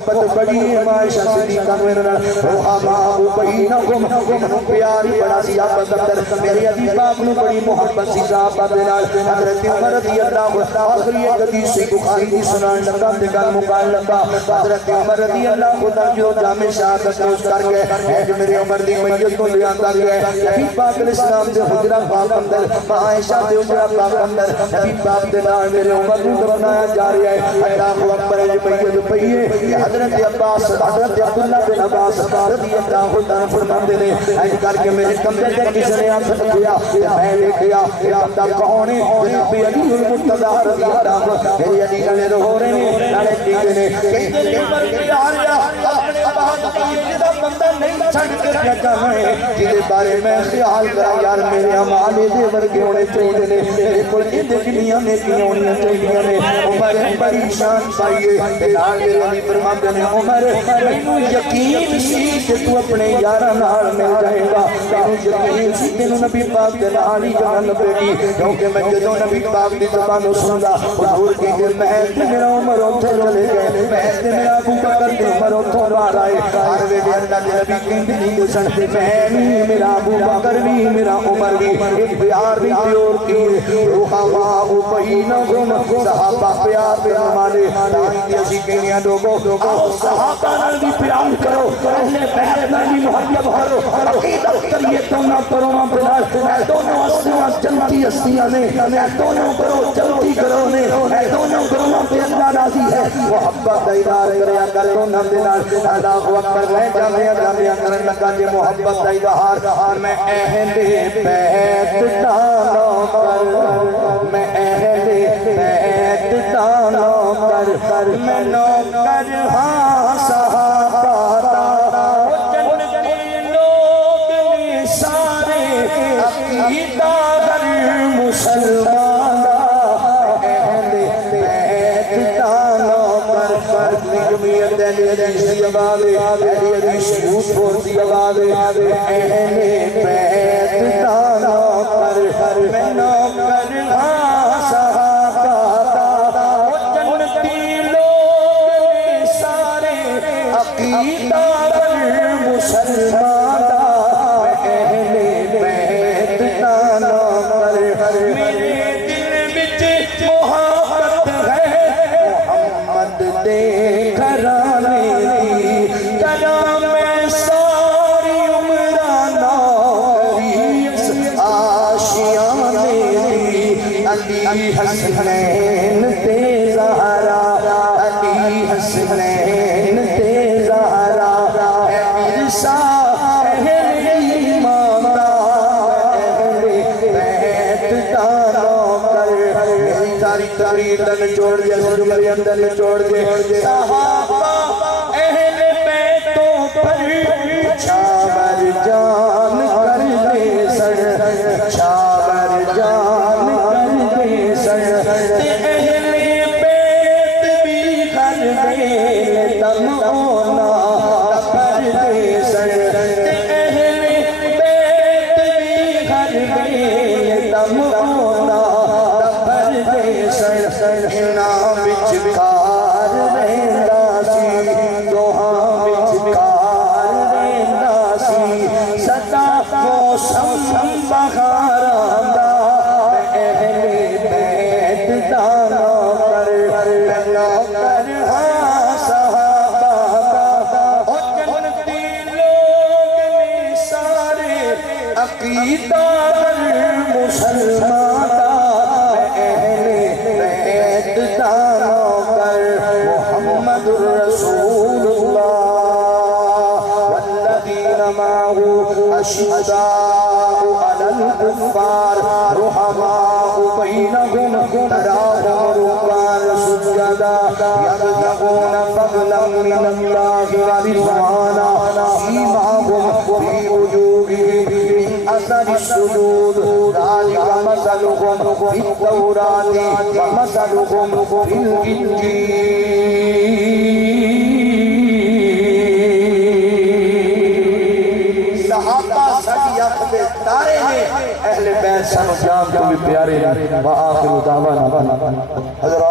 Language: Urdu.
بڑی عائشہ صدیقہ رحماء بینکم پیاری بڑا سی آپس اندر میری علی پاک نو بڑی محبت سی صحابہ دے نال حضرت عمر رضی اللہ آخری ایک حدیث سے بخاری دی سنان لگا تے گل مکان لگا حضرت عمر رضی اللہ عنہ جو جامع شہادت نوش کر گئے اے جو میرے عمر دی میت کو لے آندا گئے نبی پاک علیہ السلام دے حجرہ پاک اندر عائشہ دے حجرہ پاک اندر نبی پاک دے نال میرے عمر نو دفنایا جا رہا ہے اللہ اکبر میت پئی ہے حضرت عباس حضرت عبداللہ بن عباس رضی اللہ عنہ فرماتے ہیں ایج کر کے میرے کمرے سے کسی نے ہاتھ کیا میں لے گیا یہ بندہ کون ہے جناب علی المرتضی رضی اللہ عنہ میری علی گلے رو رہے ہیں نالے ٹھیک نے کہتے ہیں پر پیار یا اپنے عباس کی جدا بندہ نہیں چھڑ کے کیا جانا ہے جدے بارے میں خیال کرا یار میرے عمالے دے ورگے ہونے چاہیے نے میرے کل اندے کنیاں نیکیاں ہونیاں چاہیے نے عمر بڑی شان پائیے نال میرے علی فرماتے ہیں عمر مینوں یقین سی کہ تو اپنے یاراں نال مل جائے گا مینوں یقین سی تینوں نبی پاک دے نال ہی جان لبے گی کیونکہ میں جدوں نبی پاک دی زبانوں سندا حضور کی کہ میں تے میرا عمر اوتھے چلے گئے میں تے میرا ابو بکر تے عمر اوتھوں باہر آئے ہر ویلے اللہ دے نبی کہندے نہیں سن میں نہیں میرا ابو بکر بھی میرا عمر بھی ایک پیار بھی پیور کی رحماء بینکم صحابہ پیار دے مانے تاں اسی کہنے لوگوں صحابہ نال بھی پیار کرو اہل بیت نال بھی محبت کرو عقیدت کریے دونوں کرو بلال دونوں ہستیاں جنتی ہستیاں نے دونوں کرو جلدی کرو نے دونوں کرو پہ اللہ راضی ہے محبت کا اظہار کریا کر دونوں دے نال اللہ اکبر میں جامعہ کرن لگا جے محبت کا اظہار میں اہل بیت دانوں کر میں اہل بیت دانوں کر میں نوکر ہاں صحابہ جنتی لوگ نے سارے عقیدہ در مسلمان اہل بیت دانوں پر جمعیت اہل حدیث کی آواز اہل حدیث شہود پور کی آواز اہل بیت دانوں پر میں نوکر ہاں صحابہ جنتی لوگ نے سارے عقیدہ در مسلمان اہل بیت دانوں پر میرے دل وچ محبت ہے محمد دے گھرانے دی کرام میں ساری عمرانہ ریس آشیانے دی علی حسنین تے زہرا علی حسنین تے زہرا عیسیٰ اہل ایمان دا اہل بیت دانوں کر میری ساری تقریر دن چھوڑ دیا جملے اندر چھوڑ دے صحابہ اہل بیتوں پر چھاور جان کر دے سر چھاور جان کر دے سر تے اہل بیت بھی کر دے تم اونا کر دے سر تے اہل بیت بھی کر دے تم اونا کر دے سر انہاں وچ کار رہندا سی دوہاں وچ کار رہندا سی سدا موسم بہاراں دا اہل بیت دانوں پر میں نوکر ہاں صحابہ او جنتی لوگ نے سارے عقیدہ در مسلمان اہل بیت دانوں پر محمد رسول اللہ والذین معه اشداء علی الکفار رحماء بینہم تراہم رکعا سجدا یبتغون فضلا من اللہ ورضوانا سیماہم فی وجوہہم من اثر السجود ذالک مثلہم فی التوراۃ ومثلہم فی الانجیل صحابہ ساری آنکھ میں تارے ہیں اہل بیت سانو جان کو بھی پیارے ہیں وآخر دعوانا حضرات